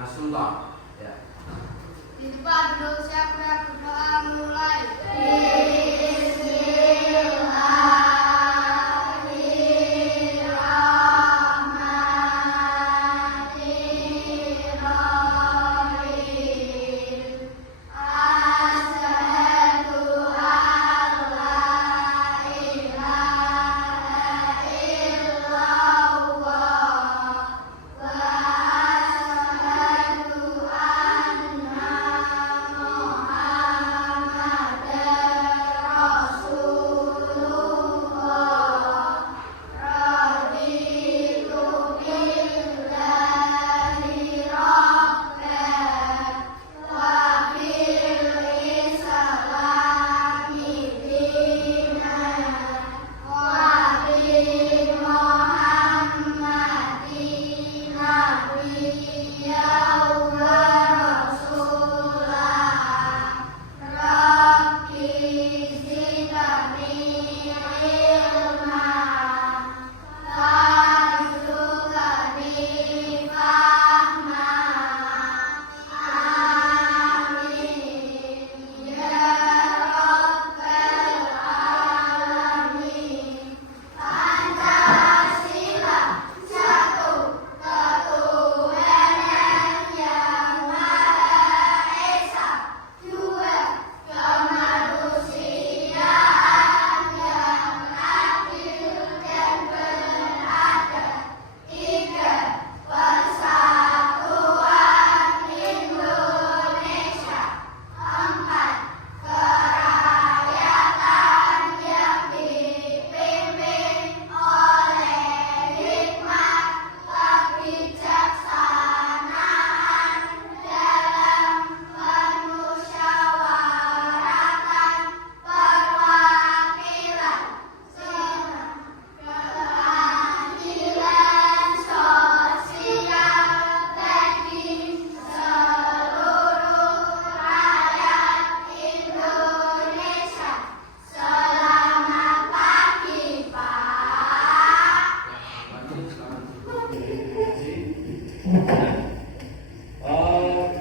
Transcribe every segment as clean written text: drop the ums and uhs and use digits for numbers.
Mas Sultan. Ya. Di depan dulu siapa berdoa mulai.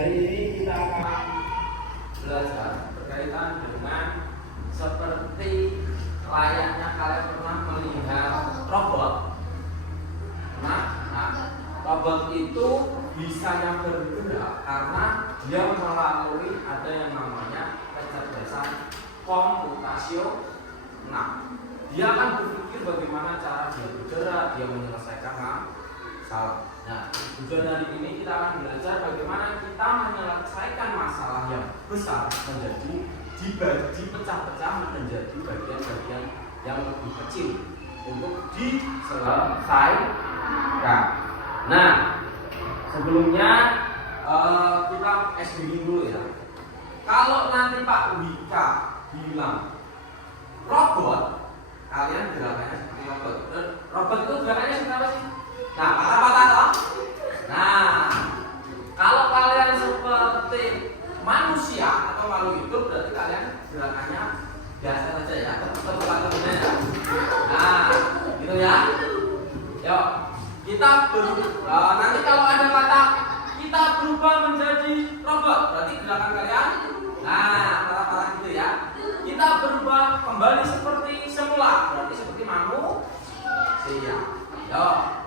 Hari ini kita akan belajar berkaitan dengan seperti layaknya kalian pernah melihat robot. Nah, robot itu bisanya bergerak karena dia melalui ada yang namanya kecerdasan komputasional. Dia akan berpikir bagaimana cara dia bergerak, dia menyelesaikan masalah. Nah, tujuan dari ini kita akan belajar bagaimana kita menyelesaikan masalah yang besar menjadi dipecah-pecah menjadi bagian-bagian yang lebih kecil untuk diselesaikan. Nah, sebelumnya kita SBY dulu ya. Kalau nanti Pak Wika bilang robot, kalian gerakannya seperti robot. Robot itu gerakannya seperti apa sih? Nah, patah-patah toh? Nah, kalau kalian seperti manusia atau makhluk hidup berarti kalian gerakannya biasa saja ya, tempat-tempatnya ya. Nah, gitu ya. Yuk, kita nanti kalau ada kata kita berubah menjadi robot, berarti gerakan kalian patah-patah gitu ya. Kita berubah kembali seperti semula, berarti seperti manusia. Yuk.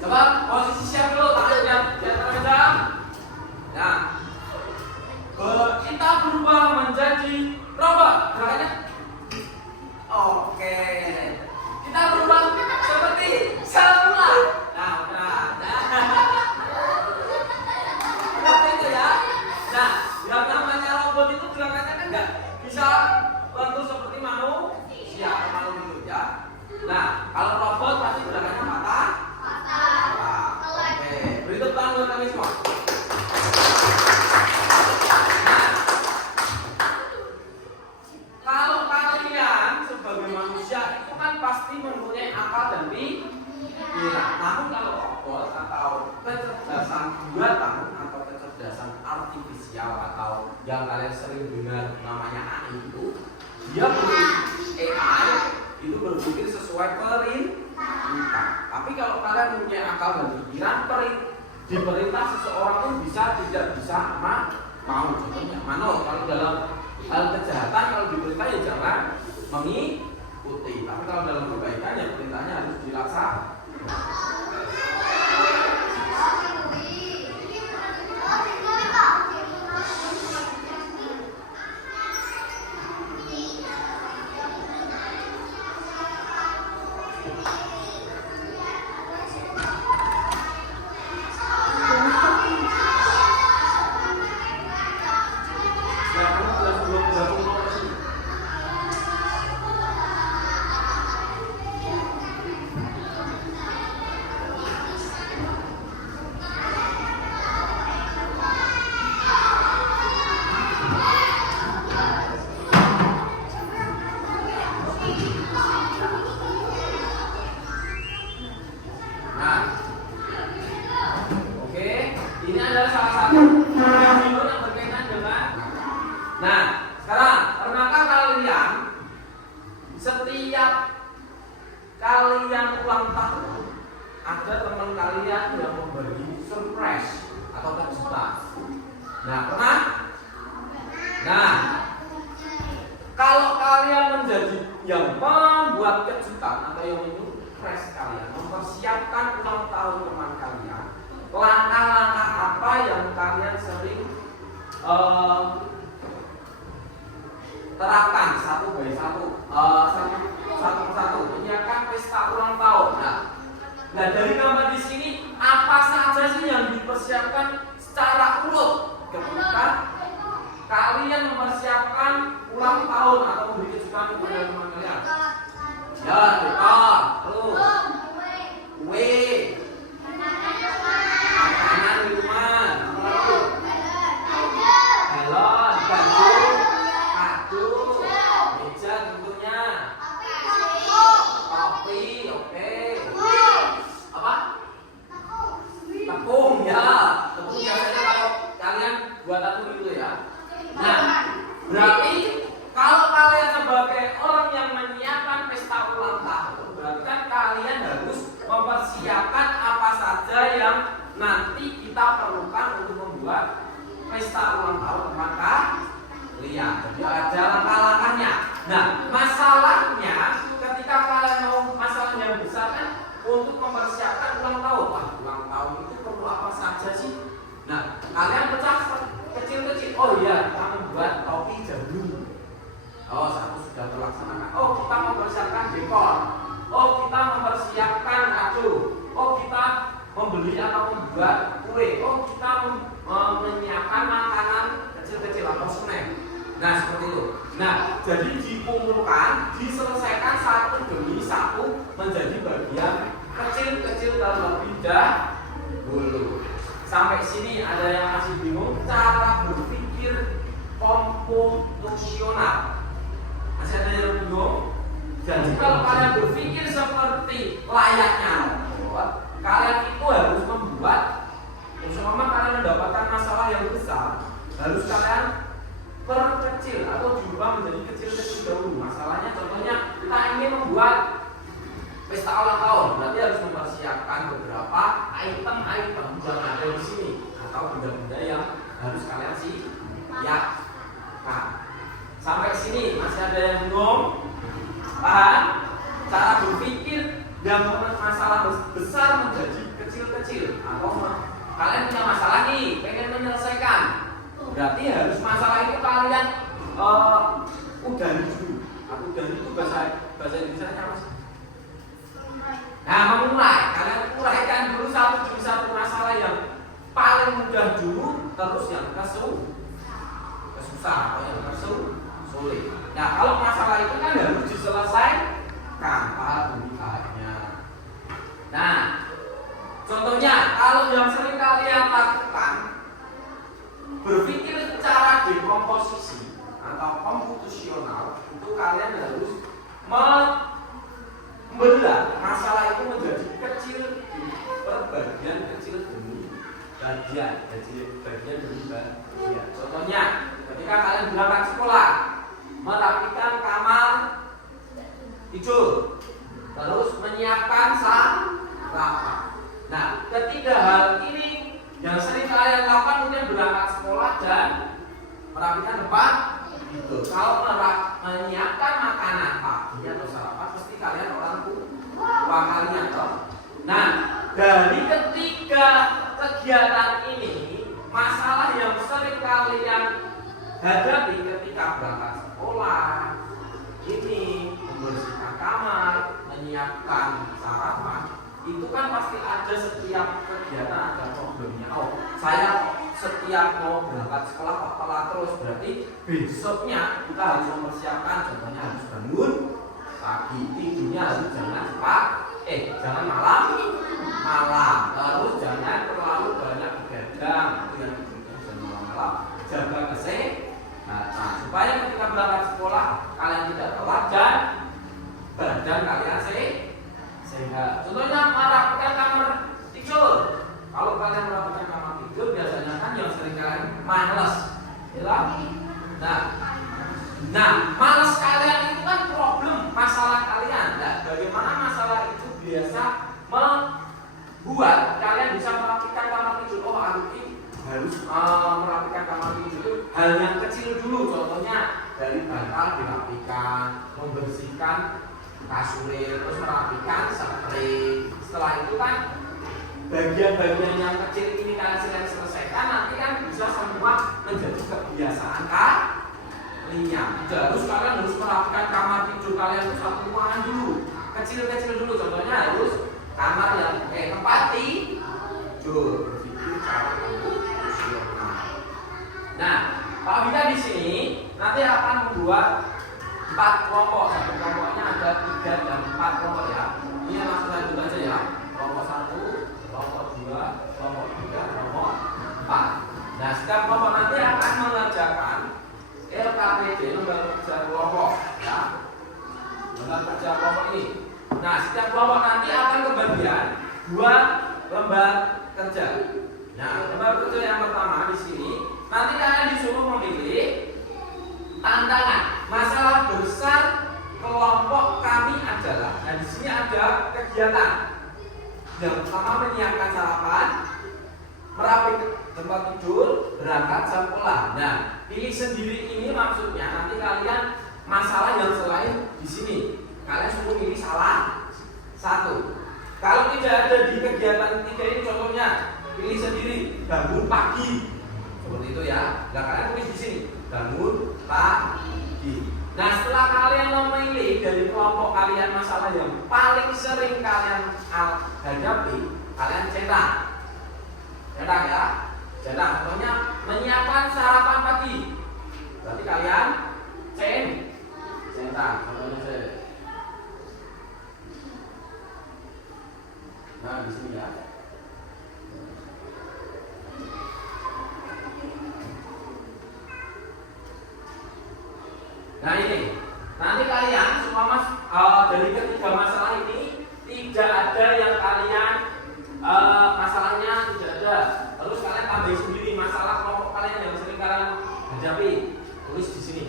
Coba posisi siap dulu, tangan di atas meja. Nah, kita berubah menjadi robot, gerakannya. Oke. Kita berubah seperti semula. Nah, udah. Seperti itu ya. Nah, yang namanya robot itu gerakannya kan nggak bisa bentuk seperti manusia, makhluk hidup ya. Nah, kalau robot pasti gerakannya patah. Oke, berikut tanggung kami semua. Nah, kalau kalian sebagai manusia itu kan pasti mempunyai akal dan pikiran. Namun kalau robot atau kecerdasan buatan atau kecerdasan artifisial atau yang kalian sering dengar namanya AI dia berpikir sesuai perintah. Tapi kalau kalian punya akal dan pikiran, diperintah seseorang itu tidak bisa mau. Contohnya manut, kalau dalam hal kejahatan kalau diperintah ya jangan mengikuti. Tapi kalau dalam kebaikan ya perintahnya harus dilaksanakan. Terapkan satu persatu menyiapkan pesta ulang tahun. Nah dari gambar di sini apa saja sih yang dipersiapkan secara urut ketika kalian mempersiapkan ulang tahun atau memberi kejutan kepada teman kalian? Ya, dekor, terus kue, makanan minuman, balon, kado, meja tentunya, topi, oke. Apa? Tepung ya, tepung biasanya kalau kalian buat tepung itu ya. Nah, berarti kalau kalian sebagai orang yang menyiapkan pesta ulang tahun, berarti kan kalian harus mempersiapkan apa saja yang nanti kita perlukan untuk membuat pesta ulang tahun teman kalian. Jadi ada langkah-langkahnya. Nah, masalahnya ketika kalian mau masalah yang besar kan untuk mempersiapkan ulang tahun. Wah, ulang tahun itu perlu apa saja sih? Nah, kalian pecah kecil-kecil. Oh iya, kita membuat topi jambu. Oh, satu sudah terlaksanakan. Oh, kita mempersiapkan dekor. Oh, kita mempersiapkan kado. Oh, kita membeli atau membuat kue. Oh, kita menyiapkan makanan kecil-kecil atau snack. Nah, seperti itu. Nah, jadi dikumpulkan, diselesaikan satu demi satu menjadi bagian kecil-kecil terlebih dahulu. Sampai sini ada yang masih bingung cara berpikir komputasional. Masih ada yang bingung? Jadi kalau kalian berpikir seperti layaknya robot, kalian itu harus membuat, selama kalian mendapatkan masalah yang besar, harus kalian perkecil atau diubah menjadi kecil-kecil dahulu. Masalahnya contohnya kita ingin membuat pesta ulang tahun, berarti harus mempersiapkan beberapa item-item yang ada di sini atau benda-benda yang harus kalian siapkan. Sampai sini masih ada yang belum paham? Cara berpikir yang masalah besar menjadi kecil-kecil, atau kalian punya masalah nih, pengen menyelesaikan, berarti harus masalah itu kalian udari dulu. Udari itu bahasa Indonesia apa sih? Nah, memulai, kalian uraikan dulu satu demi satu masalah yang paling mudah dulu, terus yang kesusah atau yang sulit. Nah, kalau masalah itu kan harus diselesaikan tahap-tahapnya. Nah, contohnya kalau yang sering kalian lakukan berpikir secara dekomposisi atau komputasional, itu kalian harus membelah masalah itu menjadi kecil bagian kecil demi bagian, bagian demi bagian. Contohnya, ketika kalian berangkat sekolah, merapikan kamar tidur, terus menyiapkan sarapan. Nah, ketiga hal ini Yang sering kalian lakukan mungkin berangkat sekolah dan merapikan tempat tidur. Kalau menyiapkan makanan pagi atau sarapan, pasti kalian orang tua kalian toh. Nah, dari ketiga kegiatan ini, masalah yang sering kalian hadapi ketika berangkat sekolah ini membersihkan kamar, menyiapkan sarapan, itu kan pasti ada setiap kegiatan ada problemnya. Oh, saya setiap mau berangkat sekolah kok telat terus, berarti besoknya kita harus mempersiapkan, contohnya harus bangun pagi, tidurnya harus jangan malam, terus jangan terlalu banyak begadang, itu yang tidurnya jangan malam, jaga kesehatan supaya ketika berangkat sekolah kalian tidak telat dan badan kalian sehat. Contohnya merapikan kamar tidur. Kalau kalian merapikan kamar tidur, biasanya kan yang sering kalian malas, ya. Nah, malas kalian itu kan problem masalah kalian. Nah, bagaimana masalah itu biasa membuat kalian bisa merapikan kamar tidur? Oh, ini harus merapikan kamar tidur. Hal yang kecil dulu, contohnya dari bantal dirapikan, membersihkan kasur, terus merapikan spray. Setelah itu kan bagian-bagian yang kecil ini kalian selesaikan, nanti kan bisa semua menjadi kebiasaan kalian. Harus kalian harus merapikan kamar tidur kalian semuanya dulu, kecil-kecil dulu. Contohnya harus kamar yang tempat tidur. Berpikir cara fungsional. Nah, Pak Bida di sini nanti akan membuat 4 kelompok. Satu kelompoknya ada 3 dan 4 kelompok ya. Ini langsung lanjut aja ya. Kelompok 1, kelompok 2, kelompok 3, kelompok 4. Nah, setiap kelompok nanti akan mengerjakan LKPD, lembaga kerja kelompok ya. Lembaga kerja kelompok ini. Nah, setiap kelompok nanti akan kebagian 2 lembar kerja. Nah, lembar kerja yang pertama di sini nanti kalian disuruh memilih tantangan. Masalah besar kelompok kami adalah, nah di sini ada kegiatan. Yang pertama menyiapkan sarapan, merapikan tempat tidur, berangkat sekolah. Nah, pilih sendiri ini maksudnya nanti kalian masalah yang selain di sini kalian suruh pilih salah satu. Kalau tidak ada di kegiatan 3 ini, contohnya pilih sendiri bangun pagi, seperti itu ya. Nah, kalian tulis di sini bangun pagi. Nah, setelah kalian memilih dari kelompok kalian masalah yang paling sering kalian hadapi, kalian cetak ya. Cetak, contohnya menyiapkan sarapan pagi. Berarti kalian cetak, contohnya saya. Nah, di sini ya. Nah ini, nanti kalian semua dari ketiga masalah ini tidak ada yang kalian masalahnya tidak ada. Terus kalian tambah sendiri masalah kelompok kalian yang sering kalian hadapi. Tulis di sini,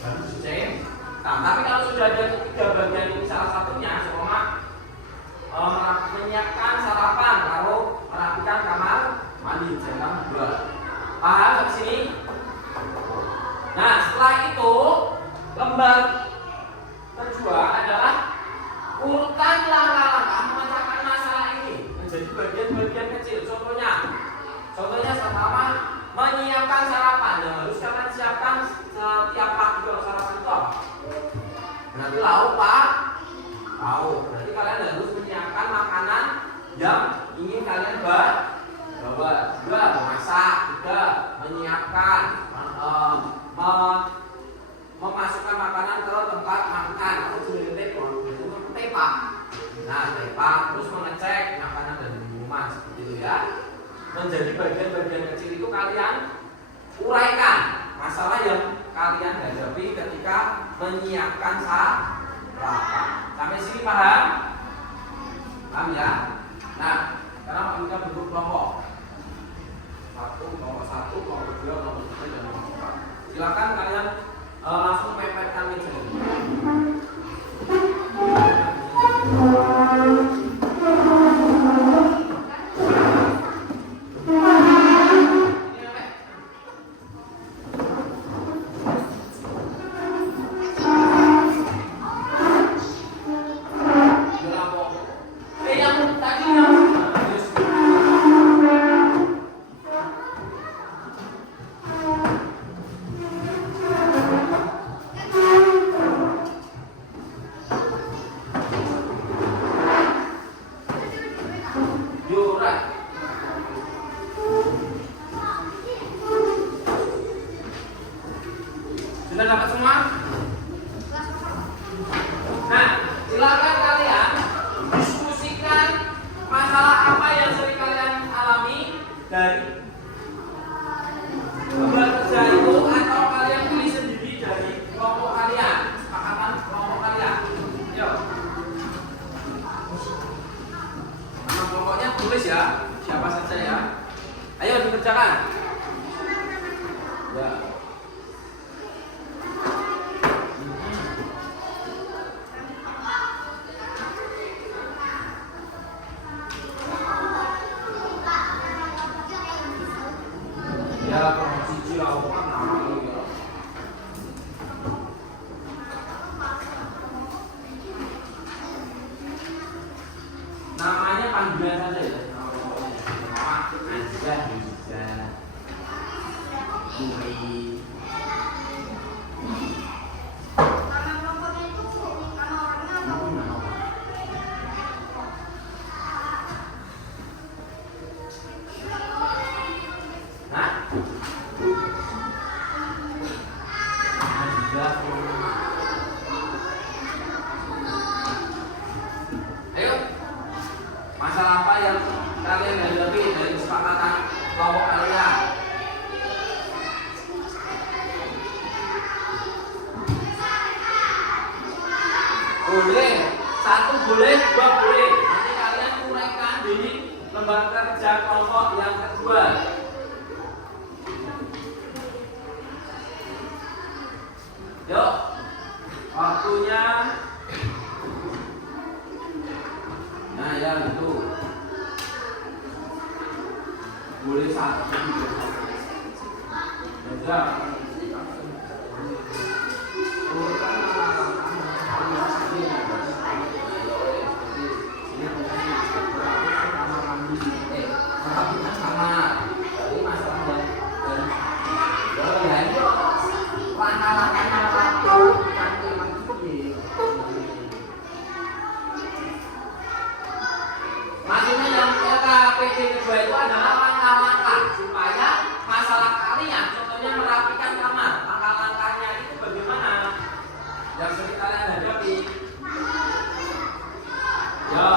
baru dicek. Nah, tapi kalau sudah ada ketiga bagian ini salah satunya, semua menyiapkan sarapan, lalu merapikan kamar mandi, jangan 2. Paham di sini? Nah, setelah itu lembar kedua adalah urutan langkah-langkah memecahkan masalah ini menjadi bagian-bagian kecil. Contohnya pertama menyiapkan sarapan. Yang harus kalian siapkan setiap pagi kalau sarapan itu apa? Berarti lauk pak. Lauk. Berarti kalian harus menyiapkan makanan yang ingin kalian bawa. 2. Memasak. 3. Menyiapkan memasukkan makanan ke tempat makan atau tepa. Nah, tepa terus mengecek makanan dan minuman seperti itu ya. Menjadi bagian-bagian kecil itu kalian uraikan masalah yang kalian hadapi ketika menyiapkan sarapan. Sampai sini paham? Paham ya? Nah, sekarang kita bentuk kelompok. Kelompok 1, kelompok 2, kelompok 3, dan kelompok 4. Silakan kalian langsung pepetkan meja ini. dari lembar kerja itu atau kalian pilih sendiri dari kelompok kalian, kesepakatan kelompok kalian. Yuk. Nama kelompoknya tulis ya, siapa saja ya. Ayo dikerjakan. Ya. Ya, siji lawan ya. Namanya panggilan saja ya. Nama Anja, Riza, Umi. Nama kelompoknya itu nama orangnya atau Hah? Anja. Ayo. Masalah apa yang kalian hadapi dari kesepakatan kelompok kalian? Boleh, satu boleh, dua boleh. Nanti kalian uraikan di lembar kerja kelompok yang kedua. Yuk, waktunya. Nah ya itu. Boleh satu. Ya. Maksudnya yang LKPD kedua itu adalah langkah-langkah supaya masalah kalian, contohnya merapikan kamar, langkah-langkahnya itu bagaimana yang sering kalian hadapi. Ya.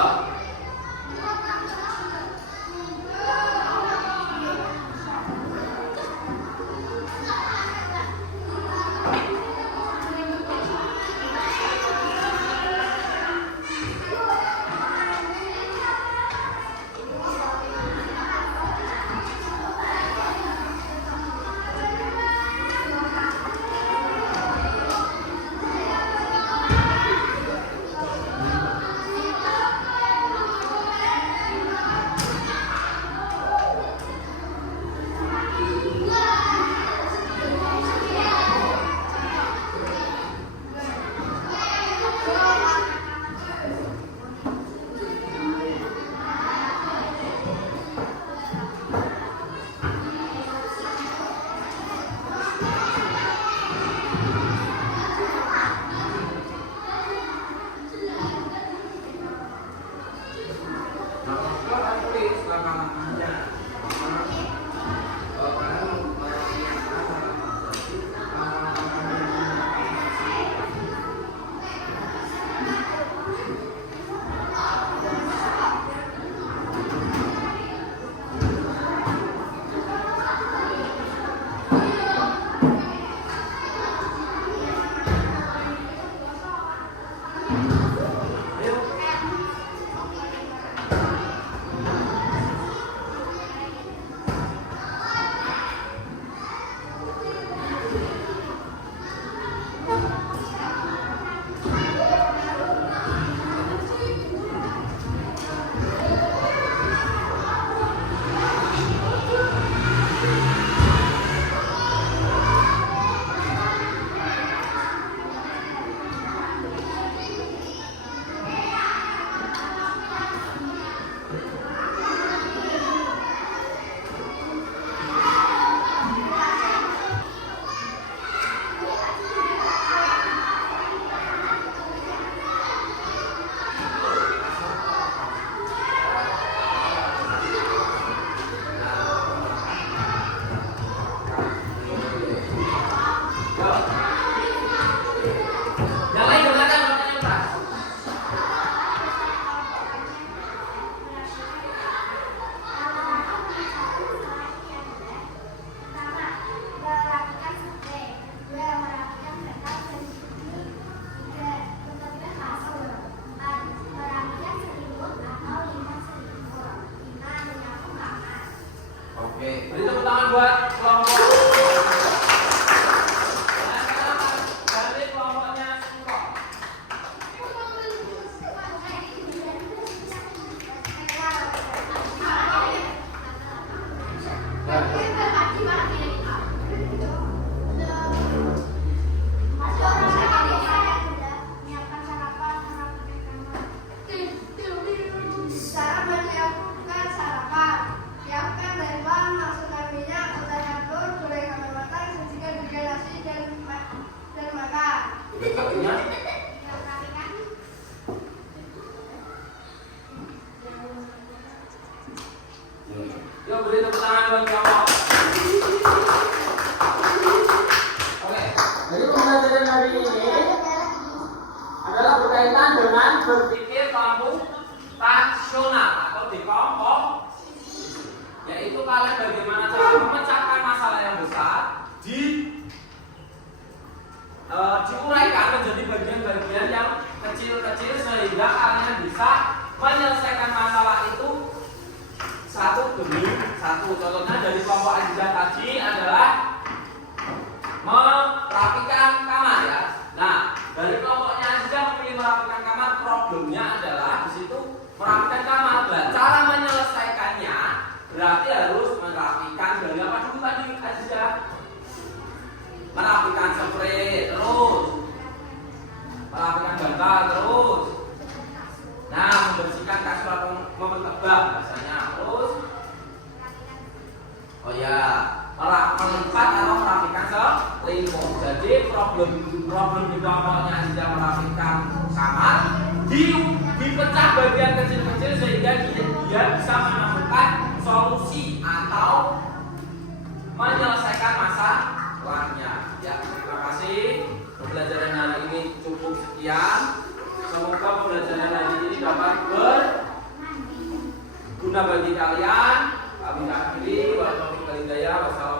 Oke, beri tepuk tangan buat kelompok. Nah, sekarang dari kelompoknya Suro. Cara menyiapkan sarapan. Siapkan dari bahan, masukkan minyak, utamakan telur, goreng sampai matang, sajikan dengan nasi dan makan. Artinya, yuk beri tepuk tangan buat kelompok. Oke, Jadi pembelajaran hari ini adalah berkaitan dengan berpikir komputasional atau di kelompok, yaitu kalian bagaimana cara memecahkan masalah yang besar diuraikan menjadi bagian-bagian yang kecil-kecil sehingga kalian bisa menyelesaikan masalah itu satu demi satu. Contohnya dari kelompok Aziza tadi adalah merapikan kamar ya. Nah, dari kelompoknya Aziza memilih merapikan kamar, problemnya adalah di situ merapikan kamar. Nah, cara menyelesaikannya berarti harus merapikan dari apa dulu tadi Aziza? Merapikan spray, terus merapikan bantal, terus membersihkan kasur atau membetebak biasanya, terus melipat atau merapikan selimut. Jadi problem di kelompoknya Aziza merapikan kamar dipecah bagian kecil-kecil sehingga dia bisa menemukan solusi atau menyelesaikan masalahnya. Ya, terima kasih. Pembelajaran hari ini cukup sekian. Semoga pembelajaran hari ini dapat berguna bagi kalian. Kami akhiri. Wassalamualaikum warahmatullahi wabarakatuh.